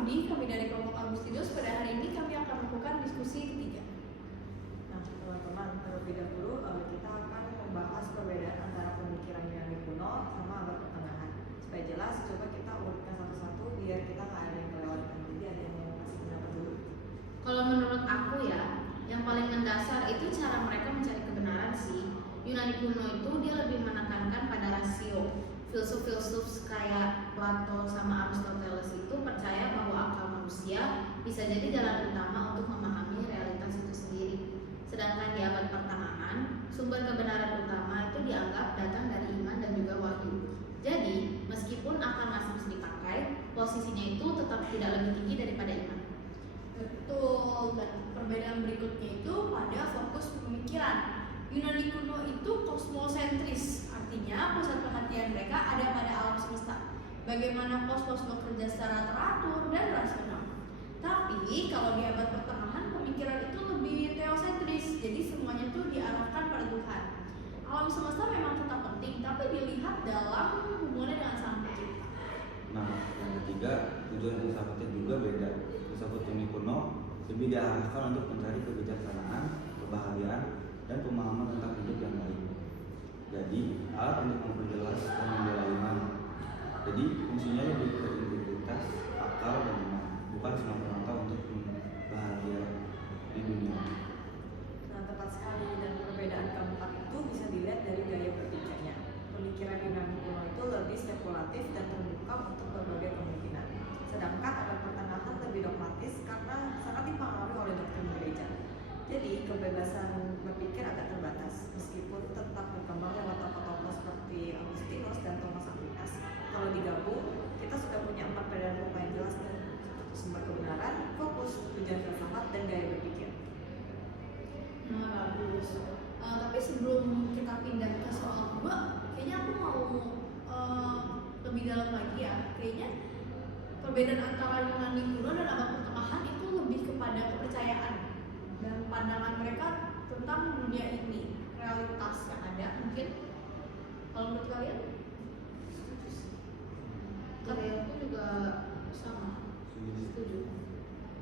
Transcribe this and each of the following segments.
Budi, kami dari kelompok Agustinus. Pada hari ini kami akan melakukan diskusi ketiga. Nah, teman-teman, terlebih dahulu kita akan membahas perbedaan antara pemikiran Yunani kuno sama abad pertengahan. Supaya jelas, coba kita urutkan satu-satu biar kita nggak ada yang kelewatan. Jadi ada yang mau kasih pendapat dulu? Kalau menurut aku ya, yang paling mendasar itu cara mereka mencari kebenaran sih. Yunani kuno itu dia lebih menekankan pada rasio. Filsuf-filsuf kayak Plato sama Aristoteles itu percaya bahwa akal manusia bisa jadi jalan utama untuk memahami realitas itu sendiri. Sedangkan di abad pertengahan, sumber kebenaran utama itu dianggap datang dari iman dan juga wahyu. Jadi, meskipun akal masih bisa dipakai, posisinya itu tetap tidak lebih tinggi daripada iman. Betul, dan perbedaan berikutnya itu pada fokus pemikiran. Yunani kuno itu kosmosentris, artinya pusat perhatian mereka ada pada alam semesta. Bagaimana kosmos bekerja secara teratur dan rasional. Tapi kalau di abad pertengahan pemikiran itu lebih teosentris, jadi semuanya itu diarahkan pada Tuhan. Alam semesta memang tetap penting, tapi dilihat dalam hubungannya dengan Sang Pencipta. Nah, yang ketiga, tujuan filsafatnya juga beda. Filsafat Yunani kuno lebih diarahkan untuk mencari kebijaksanaan, kebahagiaan, dan pemahaman tentang hidup yang baik. Jadi, alat untuk memperjelas dan membela iman. Jadi, fungsinya lebih ke integritas, akal, dan iman, bukan semata-mata untuk bahagia di dunia. Nah, tepat sekali, dan perbedaan keempat itu bisa dilihat dari gaya berpikirnya. Pemikiran Yunani kuno itu lebih spekulatif dan terbuka untuk berbagai kemungkinan. Sedangkan abad pertengahan lebih dogmatis karena sangat dipengaruhi oleh doktrin gereja. Jadi kebebasan berpikir agak terbatas, meskipun tetap berkembang lewat tokoh-tokoh seperti Agustinus dan Thomas Aquinas. Kalau digabung, kita sudah punya 4 perbedaan rupa yang jelas nih, seperti sumber kebenaran, fokus, tujuan filsafat, dan gaya berpikir. Nah, bagus. Tapi sebelum kita pindah ke soal 2, kayaknya aku mau lebih dalam lagi ya. Kayaknya perbedaan antara Yunani kuno dan abad pertengahan itu lebih kepada kepercayaan dan pandangan mereka tentang dunia ini, realitas yang ada. Mungkin kalau menurut kalian? Kalau aku juga sama, setuju.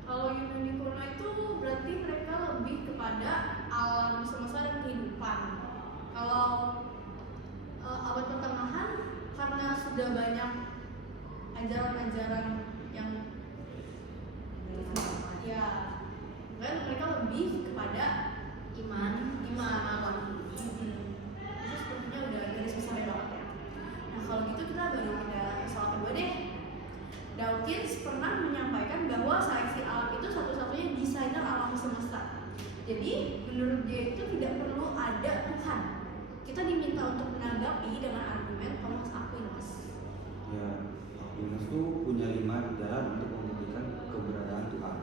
Kalau Yunani kuno itu berarti mereka lebih kepada alam semesta dan kehidupan. Kalau abad pertengahan karena sudah banyak ajaran-ajaran yang ya, kan mereka lebih kepada Iman sama wahyu. Itu sepertinya udah garis besarnya banget ya. Nah, kalau gitu kita baru pindah ke soal kedua deh. Dawkins pernah menyampaikan bahwa seleksi alam itu satu-satunya desainer alam semesta. Jadi menurut dia itu tidak perlu ada Tuhan. Kita diminta untuk menanggapi dengan argumen Thomas Aquinas. Ya, Aquinas itu punya 5 jalan untuk membuktikan keberadaan Tuhan.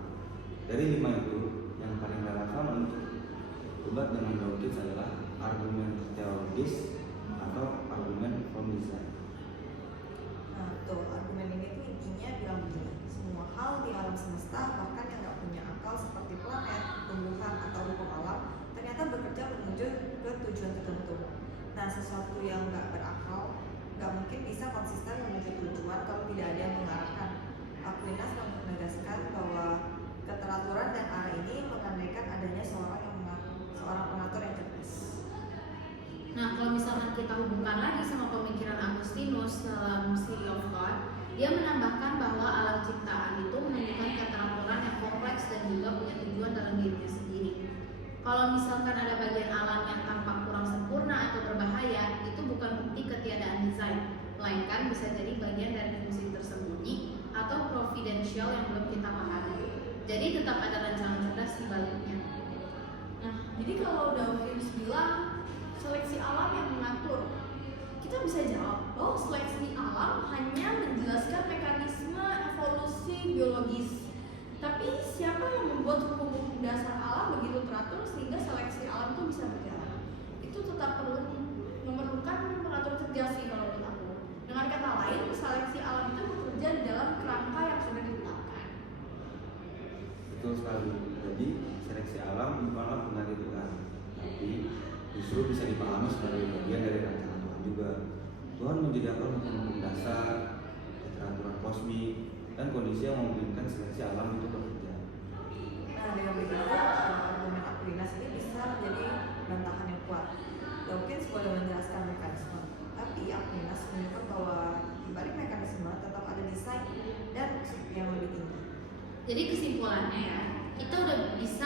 Dari 5 itu, yang paling relevan untuk debat dengan Dawkins adalah argumen teologis atau argumen from design. Nah, tuh argumen ini tuh intinya bilang begini, semua hal di alam semesta, bahkan yang nggak punya akal seperti planet, tumbuhan, atau hukum alam, ternyata bekerja menuju ke tujuan tertentu. Nah, sesuatu yang nggak berakal nggak mungkin bisa konsisten menuju tujuan kalau tidak ada yang mengarahkan. Aquinas menegaskan bahwa keteraturan dan arah ini mengandaikan adanya seorang pengatur yang cerdas. Nah, kalau misalkan kita hubungkan lagi sama pemikiran Agustinus dalam City of God, dia menambahkan bahwa alam ciptaan itu menunjukkan keteraturan yang kompleks dan juga punya tujuan dalam dirinya sendiri. Kalau misalkan ada bagian alam yang tampak kurang sempurna atau berbahaya, itu bukan bukti ketiadaan desain, melainkan bisa jadi bagian dari fungsi tersembunyi atau providential yang belum kita pahami. Jadi tetap ada rencana cerdas di baliknya. Nah, jadi kalau Dawkins bilang seleksi alam yang mengatur, kita bisa jawab bahwa seleksi alam hanya menjelaskan mekanisme evolusi biologis. Tapi siapa yang membuat hukum dasar alam begitu teratur sehingga seleksi alam itu bisa berjalan? Itu tetap perlu memerlukan pengatur cerdas sih kalau menurut aku. Dengan kata lain, seleksi alam itu bekerja di dalam kerangka yang sudah ditetapkan. Betul sekali. Jadi seleksi alam bukanlah pengganti Tuhan, tapi justru bisa dipahami sebagai bagian dari rancangan Tuhan juga. Tuhan menyediakan hukum-hukum dasar, keteraturan kosmik, dan kondisi yang memungkinkan seleksi alam itu bekerja. Nah, dengan begitu, argumen Aquinas ini bisa menjadi bantahan yang kuat. Dawkins boleh menjelaskan mekanisme, tapi Aquinas menunjukkan bahwa di balik mekanisme tetap ada desain dan yang lebih tinggi. Jadi kesimpulannya ya, kita udah bisa